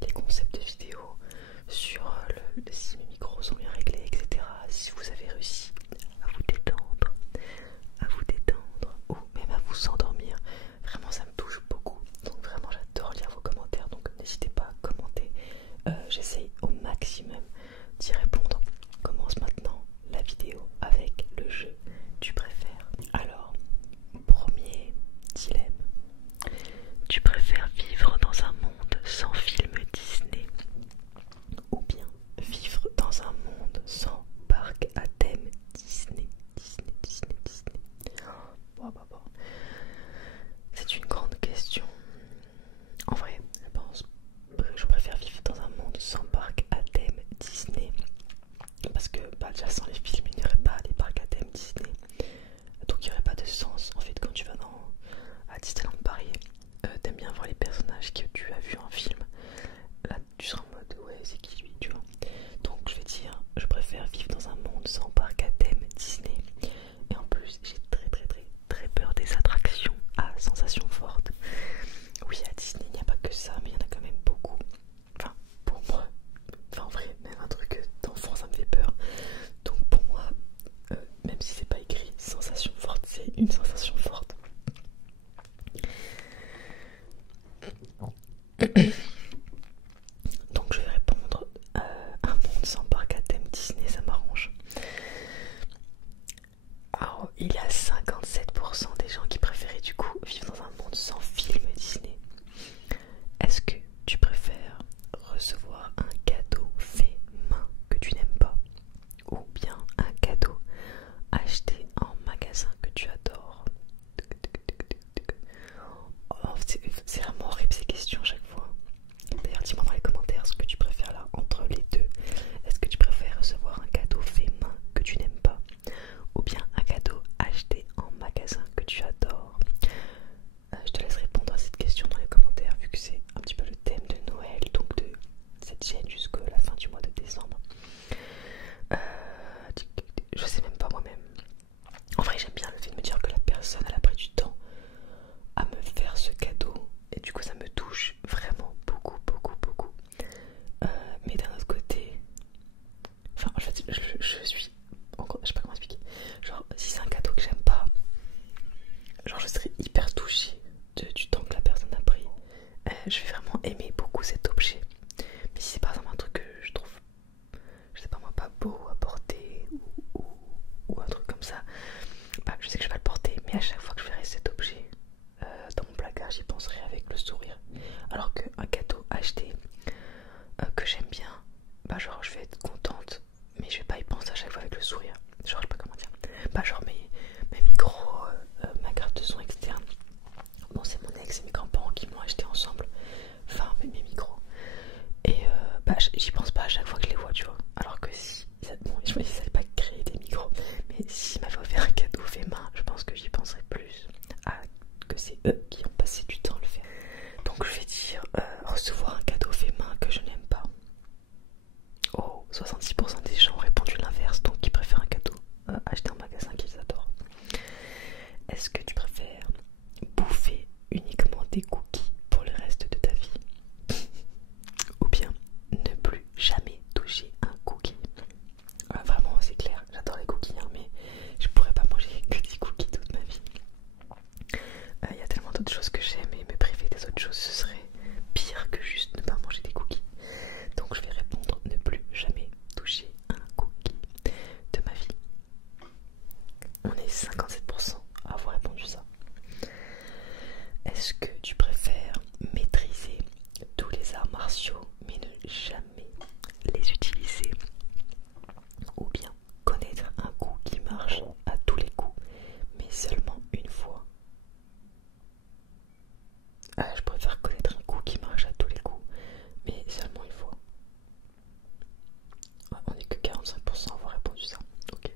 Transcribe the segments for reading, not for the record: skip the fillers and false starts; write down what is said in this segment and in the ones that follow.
les concepts de vidéo, sur si mes micros sont bien réglés, etc. Si vous avez réussi à vous détendre ou même à vous endormir, vraiment ça me touche beaucoup. Donc vraiment j'adore lire vos commentaires, donc n'hésitez pas à commenter. J'essaye au maximum d'y répondre. On commence maintenant la vidéo avec le jeu tu préfères. Alors, premier dilemme. Tu préfères vivre dans un monde sans film Disney ou bien vivre dans un monde sans parc à thème Disney. Bon. C'est une grande question. En vrai, je préfère vivre dans un monde sans parc à thème Disney. Parce que déjà sans les films, il n'y aurait pas les parcs à thème Disney. Donc il n'y aurait pas de sens. En fait, quand tu vas à Disneyland Paris, t'aimes bien voir les personnages que tu as vus en film. Là, tu seras en mode ouais, c'est qui lui, tu vois. Donc je vais dire, je préfère vivre dans un monde sans parc à thème Disney. Et en plus, j'ai très peur des attractions à sensations fortes. Oui, à Disney, il n'y a pas que ça, mais il y en a quand même beaucoup. Enfin, pour moi, en vrai, même un truc d'enfant, ça me fait peur. Donc pour moi, même si c'est pas écrit sensation forte, c'est une sensation forte. Donc je vais répondre un monde sans parc à thème Disney, ça m'arrange. Alors il y a 57% des gens qui préféraient du coup vivre dans un monde sans film Disney. Est-ce que tu préfères recevoir un cadeau fait main que tu n'aimes pas ou bien un cadeau acheté en magasin que tu adores? Oh, c'est vraiment horrible ces questions à chaque fois. D'ailleurs, dis-moi dans les commentaires ce que tu préfères là entre les deux. Est-ce que tu préfères recevoir un cadeau fait main que tu n'aimes pas ou bien un cadeau acheté en magasin que tu adores? Je te laisse répondre à cette question dans les commentaires vu que c'est un petit peu le thème de Noël, donc de cette chaîne jusqu'à la fin du mois de décembre. Je sais même pas moi-même. En vrai, j'aime bien le fait de me dire que la personne elle a pris du temps à me faire ce cadeau et du coup ça me touche vraiment beaucoup. Mais d'un autre côté, enfin en fait je suis encore, je sais pas comment expliquer. Genre si c'est un cadeau que j'aime pas, genre je serais hyper touchée du temps que la personne a pris. Je vais vraiment aimer beaucoup cet objet. Mais si c'est par exemple un truc que je trouve, je sais pas moi, pas beau à porter ou un truc comme ça, bah je sais que je vais le porter, mais à chaque fois que je verrai cet objet dans mon placard, j'y penserai avec le sourire. Alors qu'un cadeau acheté que j'aime bien, bah genre je vais être contente, mais je vais pas y penser à chaque fois avec le sourire. Genre je sais pas comment dire. Bah genre mes micros, ma carte de son externe. Bon c'est mon ex et mes grands-parents qui m'ont acheté ensemble. Enfin mes micros. Et bah j'y pense pas à chaque fois que je les vois, tu vois. Alors que si, bon je me dis ça pas créer des micros, mais s'ils m'avaient offert un cadeau fait main, je pense que j'y penserais plus à que c'est eux qui ont passé du temps à le faire. Donc je vais dire recevoir un cadeau fait main que je n'aime pas. Oh, 66% des gens ont répondu l'inverse, donc ils préfèrent un cadeau acheté en magasin qu'ils adorent. Est-ce que tu préfères bouffer uniquement des cookies pour le reste de ta vie ou bien ne plus jamais toucher un cookie? Vraiment c'est clair, j'adore les cookies hein, mais je pourrais pas manger que des cookies toute ma vie. Il y a tellement d'autres choses que j'aime et me priver des autres choses ce serait pire que juste ne pas manger des cookies. Donc je vais répondre ne plus jamais toucher un cookie de ma vie. On est 57% à avoir répondu ça. Est-ce que tu préfères maîtriser tous les arts martiaux mais ne jamais les utiliser ou bien connaître un coup qui marche à tous les coups mais seulement une fois? Je préfère connaître un coup qui marche à tous les coups mais seulement une fois. On est que 45% à avoir répondu ça. Ok.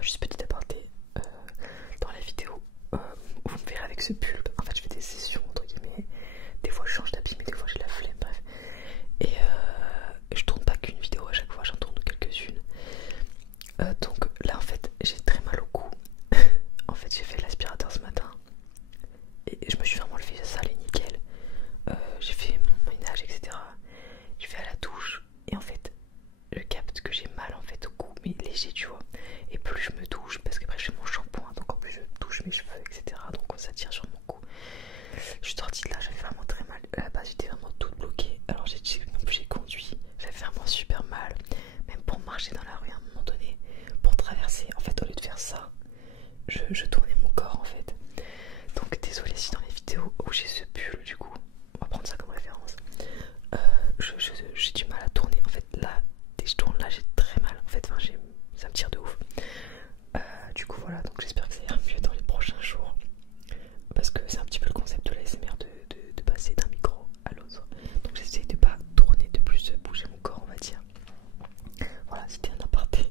Juste petit aparté, dans la vidéo, vous me verrez avec ce pull. En fait, je fais des sessions entre guillemets. Des fois, je change d'habit, mais des fois, j'ai la flemme. Bref. Et je tourne pas qu'une vidéo à chaque fois, j'en tourne quelques-unes. Donc là, en fait, j'ai très mal au cou. En fait, j'ai fait l'aspirateur ce matin et je me suis vraiment levé, ça allait nickel. J'ai fait mon ménage Je vais à la douche et en fait je capte que j'ai mal en fait au cou, mais léger tu vois. Et plus je me douche, parce qu'après je fais mon shampoing, donc en plus je touche mes cheveux, etc. Donc ça tire sur mon cou. Je suis sortie de là, j'avais vraiment très mal. À la base j'étais vraiment toute bloquée. Alors j'ai conduit, j'avais vraiment super mal. Même pour marcher dans la rue à un moment donné, pour traverser, en fait au lieu de faire ça, je tournais mon corps en fait. Donc désolé si dans les vidéos où j'ai ce pull du coup, on va prendre ça comme référence, j'ai du mal à tourner. En fait là, dès que je tourne là j'ai très mal en fait, enfin, ça me tire de ouf. Du coup voilà, donc j'espère que ça ira mieux dans les prochains jours. Parce que c'est un petit peu le concept de l'ASMR de passer d'un micro à l'autre. Donc j'essaie de pas tourner, de plus bouger mon corps on va dire. Voilà, c'était un aparté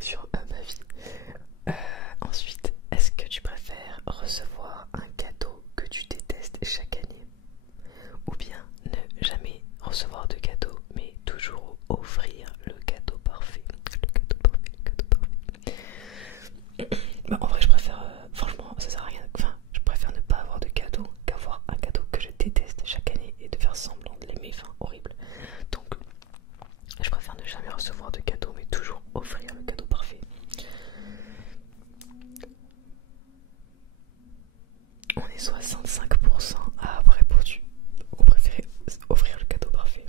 sur ma vie. Ensuite, est-ce que tu préfères recevoir un cadeau que tu détestes chaque année, ou bien ne jamais recevoir de cadeau mais toujours offrir le cadeau parfait? Le cadeau parfait, le cadeau parfait. Bah, en vrai je préfère, franchement ça sert à rien, enfin je préfère ne pas avoir de cadeau qu'avoir un cadeau que je déteste chaque année et de faire semblant de l'aimer, enfin horrible. Donc je préfère ne jamais recevoir de cadeau mais toujours offrir le cadeau parfait. On est 65% à avoir répondu qu'on préférait offrir le cadeau parfait.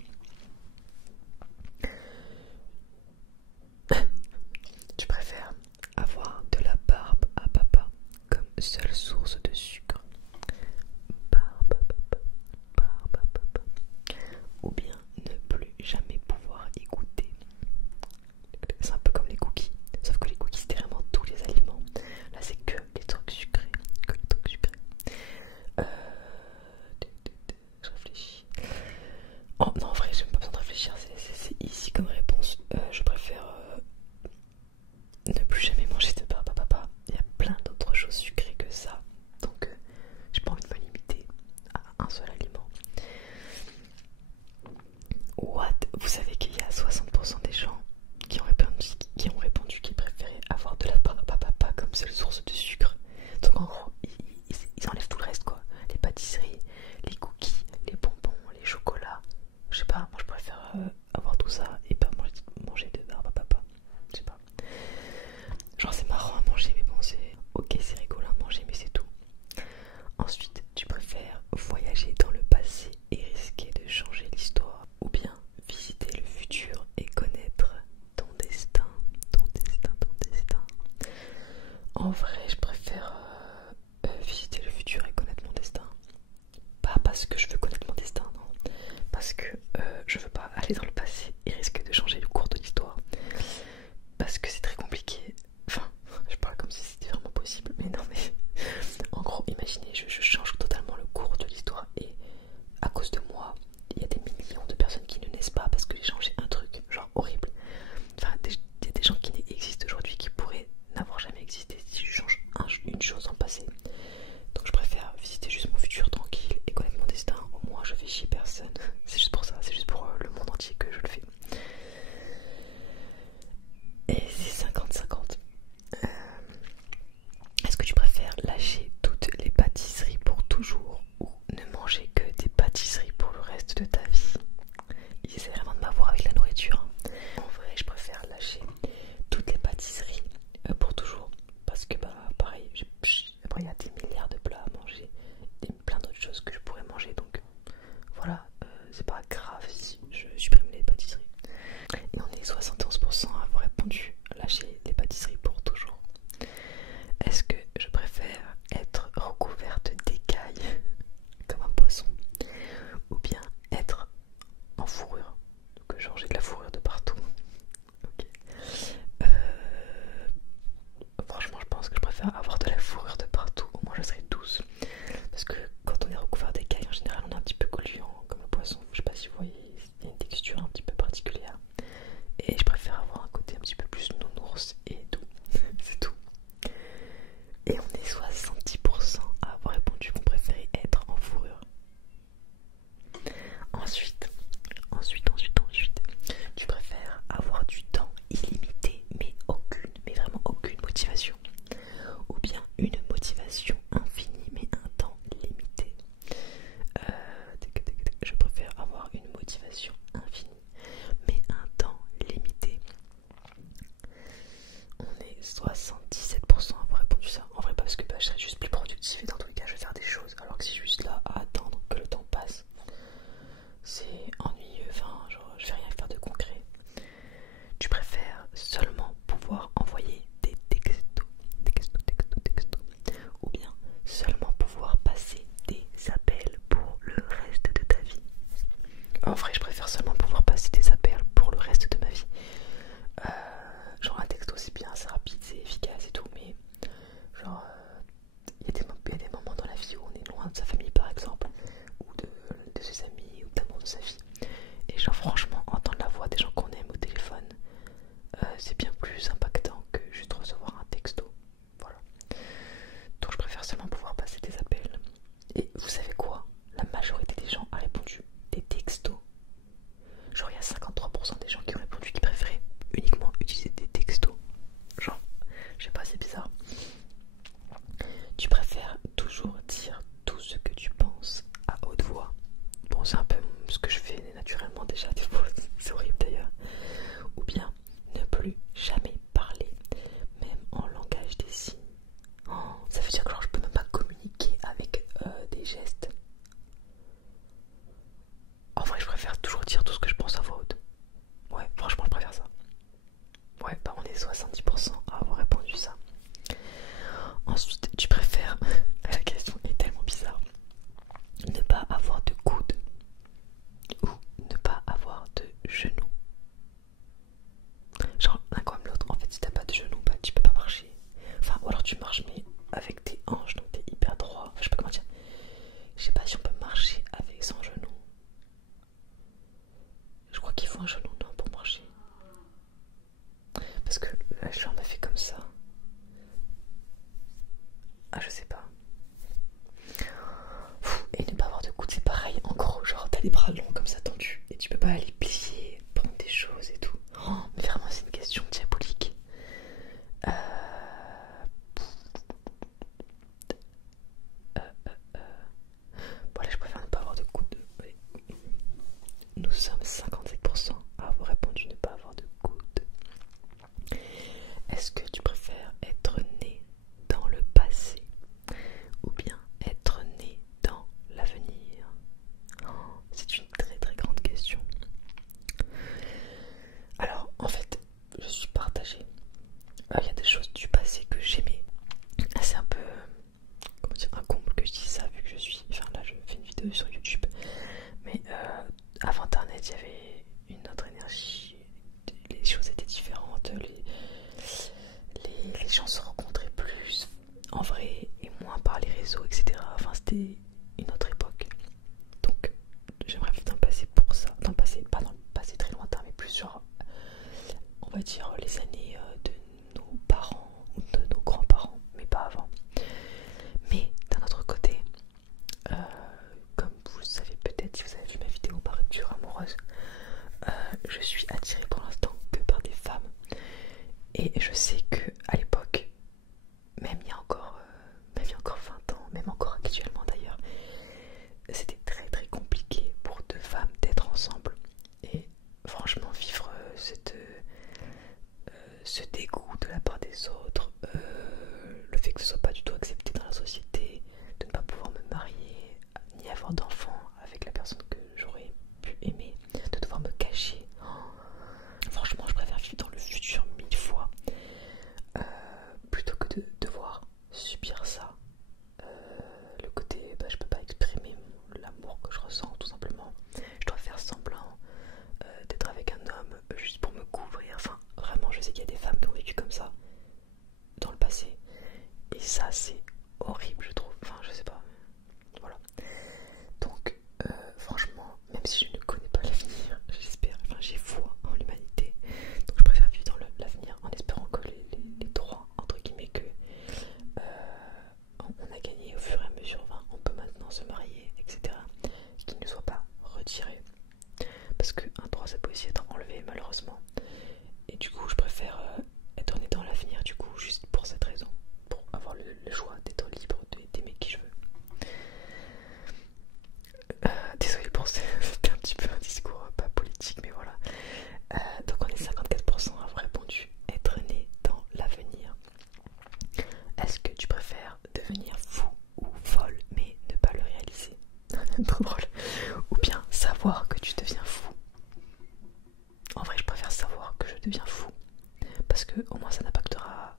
Tu préfères avoir de la barbe à papa comme seule source de sucre, barbe à papa, barbe à papa, ou bien ne plus jamais pouvoir y goûter? C'est un peu comme les cookies, sauf que les cookies c'était vraiment tous les aliments. Là c'est que les trucs sucrés, que les trucs sucrés. Je réfléchis. Oh non, en vrai, j'ai même pas besoin de réfléchir, c'est easy comme réponse. Je préfère ne plus jamais manger de barbe à papa. Il y a plein d'autres choses sucrées que ça. Donc, j'ai pas envie de me limiter à un seul aliment. What? Vous savez qu'il y a 60% des gens qui ont répondu qu'ils préféraient avoir de la barbe à papa comme seule source de sucre. Donc en gros, ils enlèvent tout le reste quoi. Les pâtisseries, les cookies, les bonbons, les chocolats. Je sais pas, moi je préfère avoir tout ça et pas manger de barbe à papa. Je sais pas. Genre c'est marrant à manger mais bon c'est... Ok c'est rigolo à manger mais c'est tout. Ensuite, tu préfères voyager dans le passé et risquer de changer l'histoire, ou bien visiter le futur et connaître ton destin, ton destin, ton destin? En vrai, je préfère visiter le futur et connaître mon destin. Pas parce que je veux connaître mon destin, non. Parce que je veux pas aller dans le passé et risquer de changer le cours de l'histoire. Parce que c'est très compliqué. Enfin, je parle comme si c'était vraiment possible, mais non, mais en gros, imaginez, je change totalement le cours de l'histoire et à cause de moi, il y a des millions de personnes qui ne naissent pas parce que j'ai changé un truc, genre horrible. Enfin, il y a des gens qui existent aujourd'hui qui pourraient n'avoir jamais existé si je change une chose dans le passé. Donc je préfère visiter juste mon futur tranquille et connaître mon destin. Au moins, je fais chier personne. C'est juste pour ça, c'est juste pour le monde entier que je le fais. Et c'est 50-50. Est-ce que tu préfères lâcher toutes les pâtisseries pour toujours ou ne manger que des pâtisseries pour le reste de ta vie? Ils essaient vraiment de m'avoir avec la nourriture. En vrai, je préfère lâcher toutes les pâtisseries pour toujours. Parce que bah pareil, après il y a des milliards de plats à manger et plein d'autres choses que je pourrais manger. Donc voilà, c'est pas grave si je supprime les pâtisseries. Et on est 71% à avoir répondu lâcher les pâtisseries pour toujours. Est-ce que je préfère être recouverte d'écailles comme un poisson, ou bien être en fourrure, donc genre j'ai de la fourrure de partout? Ok. Franchement je pense que je préfère avoir de la fourrure de partout, au moins je serai douce. Parce que quand on est recouvert d'écailles en général on est un petit peu gluant comme un poisson, je sais pas En vrai, je préfère seulement pouvoir passer des appels pour le reste de ma vie. Genre un texto c'est bien, c'est rapide, c'est efficace et tout, mais genre il y a des moments dans la vie où on est loin de sa famille par exemple, ou de ses amis, ou d'amour de sa vie. Et genre franchement, entendre la voix des gens qu'on aime au téléphone, c'est bien plus impactant que juste recevoir un texto. Voilà. Donc je préfère seulement pouvoir passer des appels. Et vous savez quoi? La majorité des gens a répondu des textos. Genre il y a 53% des gens qui ont répondu qui préféraient uniquement utiliser des textos. Genre, je sais pas, c'est bizarre. Tu préfères toujours dire tout ce que tu penses à haute voix. Bon, c'est un peu ce que je fais naturellement déjà des fois, c'est horrible d'ailleurs. Ou bien ne plus jamais parler, même en langage des signes. Oh, ça veut dire que genre, je peux même pas communiquer avec des gestes. En vrai, je préfère toujours dire tout ce que je pense à voix haute. Ouais, franchement, je préfère ça. Ouais, bah on est 70% à avoir répondu ça. Ensuite, tu préfères, la question est tellement bizarre, ne pas avoir de coude ou ne pas avoir de genoux. Genre l'un comme l'autre, en fait si t'as pas de genoux, bah tu peux pas marcher. Enfin, ou alors tu marches mais avec tes hanches, donc t'es hyper droit. Enfin, je sais pas comment dire. Je sais pas si on peut marcher avec sans genoux. Je crois qu'il faut un genou, non, pour marcher. Parce que la jambe m'a fait comme ça. Ah, je sais pas. Et ne pas avoir de coude, c'est pareil. En gros, genre t'as les bras longs comme ça tendus et tu peux pas aller plier, prendre des choses et tout. Oh, mais vraiment, c'est une question diabolique. Euh... Bon, là, je préfère ne pas avoir de coude. Ouais. Nous sommes 57% à avoir répondu ne pas avoir de coude. Est-ce que tu préfères être né dans le passé ou bien être né dans l'avenir? Oh, c'est une très très grande question. Alors, en fait, je suis partagée. Il y a des choses du passé que j'aimais. C'est un peu, comment dire, un comble que je dise ça vu que je suis. Enfin, là, je fais une vidéo sur YouTube. Mais avant Internet, il y avait une autre énergie. Les choses étaient différentes. Les gens se rencontraient plus en vrai et moins par les réseaux, etc. Enfin, c'était une autre époque. Donc, j'aimerais vivre dans le passé pour ça. Dans le passé, pas dans le passé très lointain, mais plus genre, on va dire, les années de nos parents ou de nos grands-parents, mais pas avant. Mais d'un autre côté, comme vous le savez peut-être si vous avez vu ma vidéo par rupture amoureuse, je suis attirée pour l'instant que par des femmes. Et je sais que à l'époque, même il y a encore 20 ans, même encore actuellement d'ailleurs, c'était très très compliqué pour deux femmes d'être ensemble. Et franchement, vivre ce dégoût de la part des autres, le fait que ce soit pas du tout accepté dans la société, de ne pas pouvoir me marier, ni avoir d'enfants avec la personne que j'aurais pu aimer, de devoir me cacher. Franchement, je préfère vivre dans le futur 1000 fois plutôt que de devoir subir ça. Le côté, bah, je peux pas exprimer l'amour que je ressens tout simplement. Je dois faire semblant d'être avec un homme juste pour me couvrir. Enfin, vraiment, je sais qu'il y a des femmes qui ont vécu comme ça dans le passé. Et ça, c'est horrible, je trouve. Enfin, je sais pas. Voilà. Donc, franchement, même si je ne connais pas l'avenir, j'espère, enfin, j'ai foi en l'humanité. Donc, je préfère vivre dans l'avenir en espérant que les droits, entre guillemets, que on a gagné au fur et à mesure, enfin, on peut maintenant se marier, etc. Qu'il ne soit pas retiré. Parce qu'un droit, ça peut aussi être enlevé, malheureusement. Et du coup, je préfère être né dans l'avenir, du coup, juste pour cette raison. Pour avoir le choix d'être libre, d'aimer qui je veux. Désolée pour c'était un petit peu un discours pas politique, mais voilà. Donc on est 54% à avoir répondu être né dans l'avenir. Est-ce que tu préfères devenir fou ou folle mais ne pas le réaliser? Trop drôle. Ou bien savoir que tu deviens fou? En vrai, je préfère savoir que je deviens fou parce que au moins ça impactera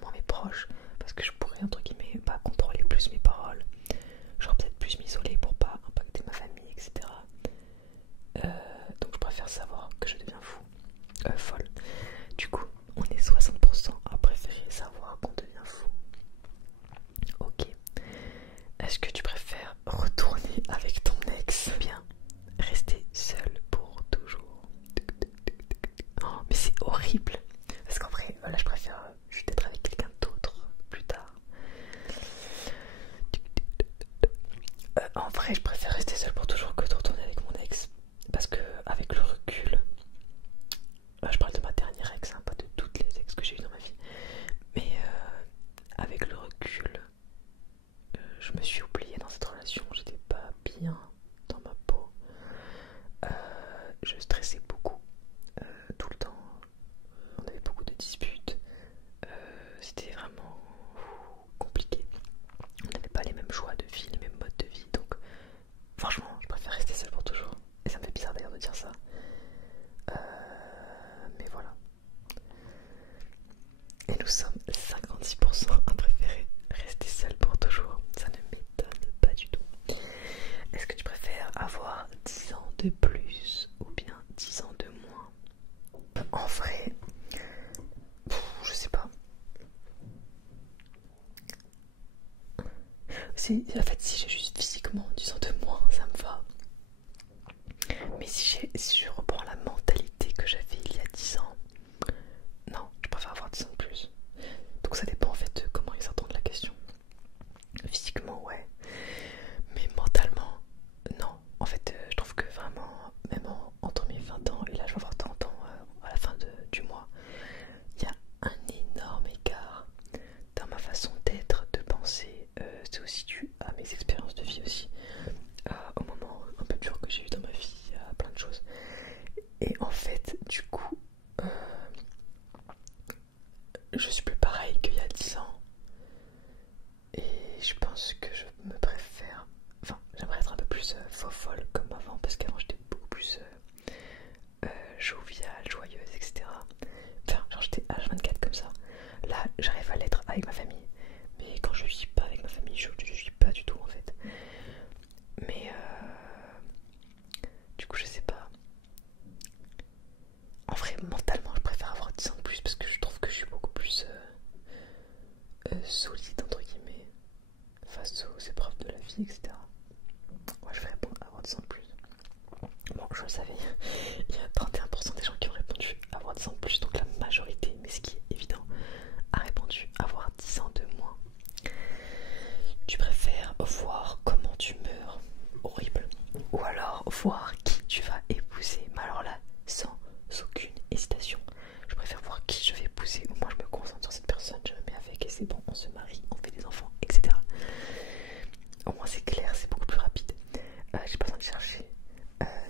moins mes proches, parce que je pourrais entre guillemets pas contrôler plus mes paroles, genre peut-être plus m'isoler pour pas impacter ma famille, etc. de plus ou bien 10 ans de moins? En vrai, je sais pas. En fait, si j'ai juste physiquement 10 ans de moins, ça me va. Mais si je reprends la mentalité que j'avais il y a 10 ans, non, je préfère avoir 10 ans de plus. Donc ça dépend en fait de comment ils entendent la question. Physiquement, ouais. Mais mentalement, non. En fait, je trouve que vraiment, même entre mes 20 ans et là je vais avoir 30 ans à la fin du mois, il y a un énorme écart dans ma façon d'être, de penser. C'est aussi dû à mes expériences de vie aussi, au moment un peu dur que j'ai eu dans ma vie, à plein de choses. Et en fait, du coup, je suis plus pareil qu'il y a 10 ans. Et je pense que je me préfère. Enfin, j'aimerais être un peu plus folle comme avant, parce qu'avant j'étais beaucoup plus joviale, joyeuse, etc. Enfin, genre j'étais H24 comme ça. Là, j'arrive à l'être avec ma famille. Mais quand je vis pas avec ma famille, je vis pas du tout en fait. Mais du coup, je sais pas. En vrai, mentalement, je préfère avoir 10 ans de plus parce que je trouve que je suis beaucoup plus solide, entre guillemets, face aux épreuves de la vie, etc. Moi, je vais répondre à avoir 10 ans de plus. Bon, je le savais, il y a 31% des gens qui ont répondu avoir 10 ans de plus, donc la majorité, mais ce qui est évident, a répondu avoir 10 ans de moins. Tu préfères voir comment tu meurs, horrible, ou alors voir qui tu vas épouser, mais alors là, sans aucune hésitation. Je préfère voir qui je vais épouser, au moins je me concentre sur cette personne, je me mets avec et c'est bon, on se marie, on fait des enfants, etc. Au moins c'est clair, c'est beaucoup plus rapide. J'ai pas besoin de chercher.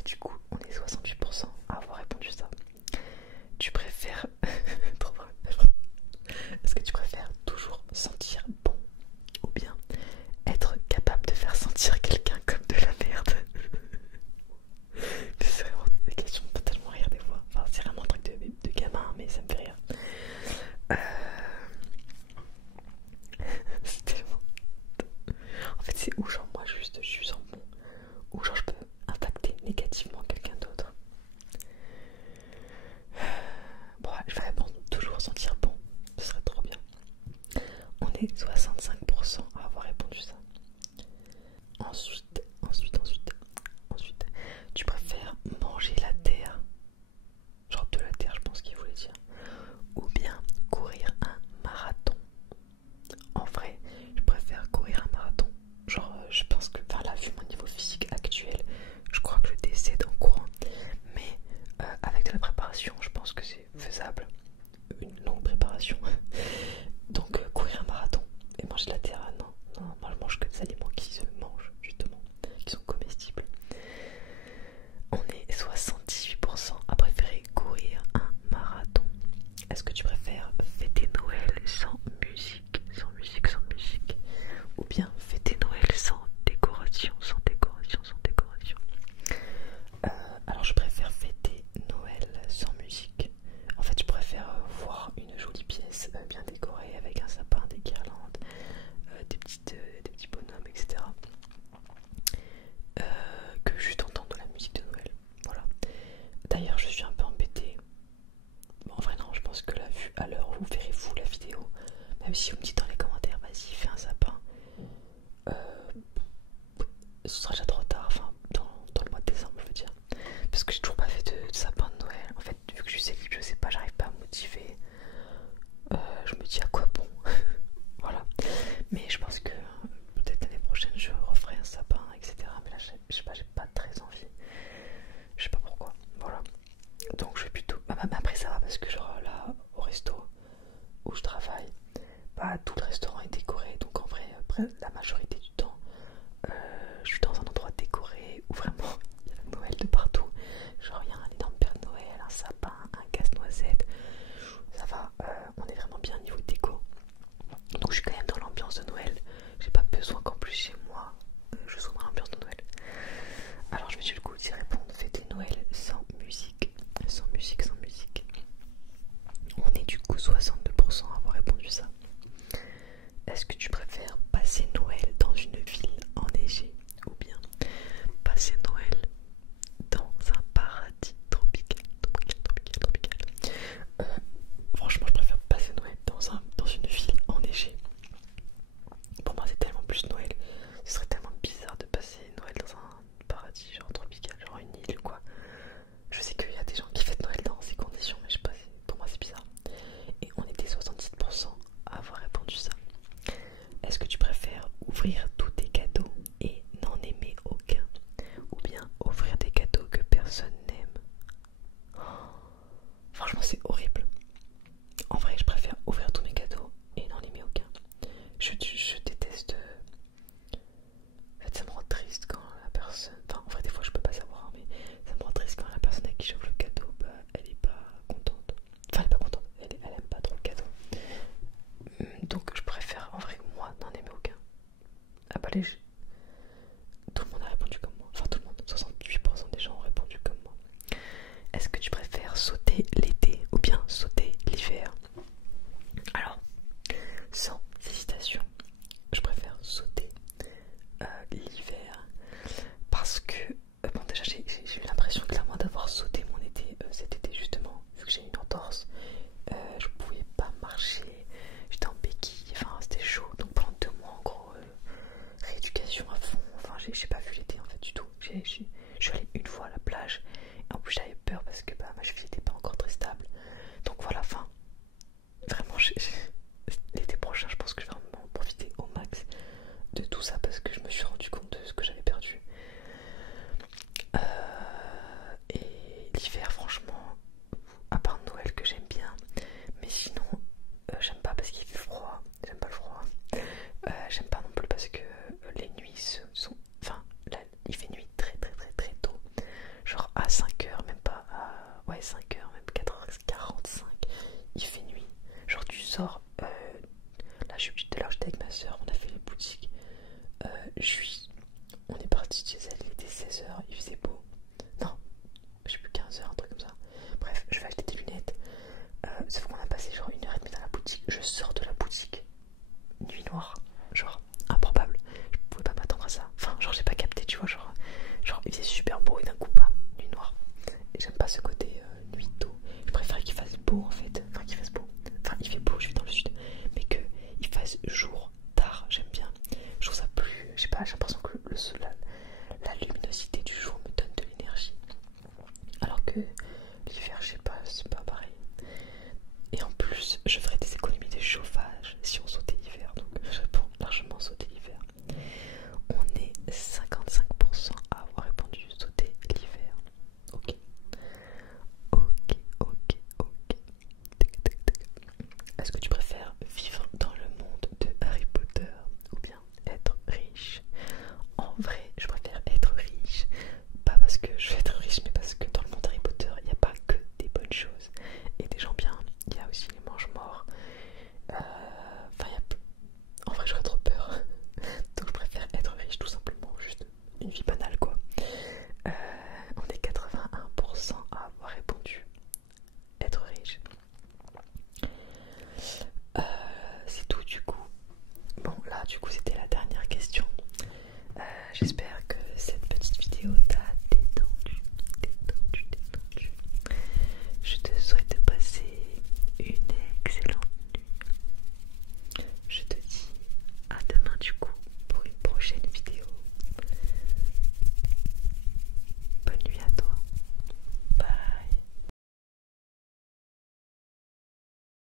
Du coup, on est 68% à avoir répondu ça. Tu préfères... Trop drôle. Est-ce que tu préfères toujours sentir bon ou bien être capable de faire sentir quelqu'un comme de la merde? C'est vraiment des questions qui me font tellement rire des fois. Enfin, c'est vraiment un truc de gamin, mais ça me fait rire. C'est tellement... En fait, c'est où genre moi juste je sens bon, ou genre je peux impacter négativement quelqu'un d'autre. Bon, je vais répondre toujours sentir bon, ce serait trop bien. On est 65% à avoir répondu ça. Ensuite, tu préfères manger la terre, genre de la terre, je pense qu'il voulait dire, ou bien courir un marathon? En vrai, je préfère courir un marathon. Genre, je pense que, enfin là, vu mon niveau physique actuel, je crois que je décède en courant. Mais avec de la préparation, je pense que c'est faisable. Une longue préparation. Donc, courir un marathon et manger de la terre, non. Non, moi je mange que des aliments qui se mangent, justement, qui sont comestibles. On est 78% à préférer courir un marathon. Est-ce que tu préfères fêter Noël sans musique, ou bien fêter Noël sans décoration, alors je préfère fêter Noël sans musique. En fait, je préfère voir une jolie pièce bien décorée avec un sapin, des guirlandes, des petits bonhommes, etc. Que juste entendre de la musique de Noël. Voilà. D'ailleurs, je suis un peu embêtée. Bon, en vrai, non, je pense que la vue à l'heure où vous verrez vous la vidéo, même si vous me dites dans les commentaires, vas-y, fais un sapin, ce sera déjà trop tard, enfin, dans le mois de décembre, je veux dire. Parce que j'ai toujours pas fait de sapin de Noël. En fait, vu que je suis célib, je sais pas, j'arrive pas à me motiver. Je me dis à quoi bon. Voilà. Mais je pense que peut-être l'année prochaine, je referai un sapin, etc. Mais là, je sais pas, j'ai pas très envie. Je sais pas pourquoi. Voilà. Donc, je vais plutôt. Bah, après, ça va parce que, genre, là, au resto où je travaille, bah, tout le restaurant est décoré. Donc, en vrai, la majorité du temps, je suis dans un endroit décoré où vraiment il y a le Noël de partout. Genre il y a un énorme Père Noël, un sapin, un casse-noisette. Ça va, on est vraiment bien niveau déco. Donc je suis quand même dans l'ambiance de Noël. J'ai pas besoin qu'en plus chez moi je sois dans l'ambiance de Noël. Alors je vais du coup y répondre, fêter Noël sans musique. On est du coup 62% à avoir répondu ça. Est-ce que tu préfères passer Noël dans une ville enneigée ou bien passer Noël je suis allée une fois à la plage. Et en plus j'avais peur parce que bah, ma cheville n'était pas encore très stable. Donc voilà, enfin, vraiment, l'été prochain, je pense que je vais en profiter au max de tout ça parce que je me suis rendu compte de ce que j'avais perdu. Et l'hiver, franchement, à part Noël que j'aime bien, mais sinon, j'aime pas parce qu'il fait froid, j'aime pas le froid. J'aime pas non plus parce que les nuits sont. Enfin, là, il fait nuit très très très très tôt. Genre à 5h, même pas à. Ouais, 5h, même 4h45, il fait nuit. Genre, tu sors. Là, tout à l'heure, j'étais avec ma soeur, on a fait les boutiques. On est parti de chez elle, il était 16h, il faisait beau. Non, je sais plus, 15h, un truc comme ça. Bref, je vais acheter des lunettes. Sauf qu'on a passé genre 1h30 dans la boutique. Je sors de la boutique, nuit noire, genre improbable. Je pouvais pas m'attendre à ça. Enfin, genre j'ai pas capté, tu vois, genre il faisait super beau et d'un coup pas, nuit noire. Et j'aime pas ce côté nuit tôt. Je préfère qu'il fasse beau en fait. Enfin qu'il fasse beau. Enfin il fait beau, je suis dans le sud. Mais qu'il fasse jour tard, j'aime bien. Je trouve ça plus. Je sais pas, j'ai l'impression que la luminosité du jour me donne de l'énergie. Alors que l'hiver, je sais pas, c'est pas pareil. Et en plus, je ferais des économies de chauffage si on sautait l'hiver. Donc je réponds largement sauter l'hiver. On est 55% à avoir répondu sauter l'hiver. Ok. Ok, ok, ok. Est-ce que tu préfères vivre dans le monde de Harry Potter ou bien être riche? En vrai, je préfère être riche. Pas parce que je